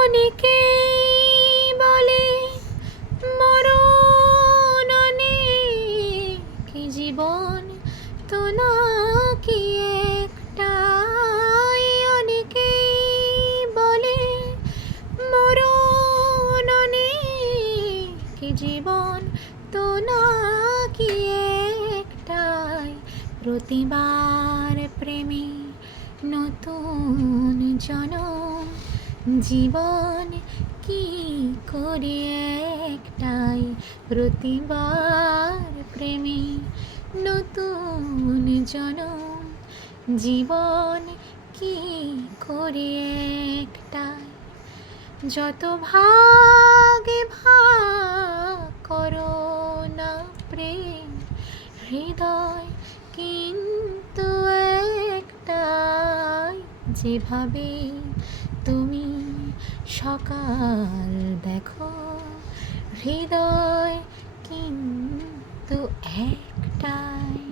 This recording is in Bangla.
অনেকেই বলে মরণ অনেক, জীবন তো নাকি একটাই। অনেকেই বলে মরণ অনেক, জীবন তো নাকি একটাই। প্রতিবার প্রেমে নতুন জনম, জীবন কি করে একটাই। প্রতিবার প্রেমে নতুন জনম, জীবন কি করে একটাই। যত ভাগে ভাগ করো না প্রেম হৃদয়, কিন্তু একটাই। যেভাবে তুমি সকাল দেখো, হৃদয় কিন্তু একটাই।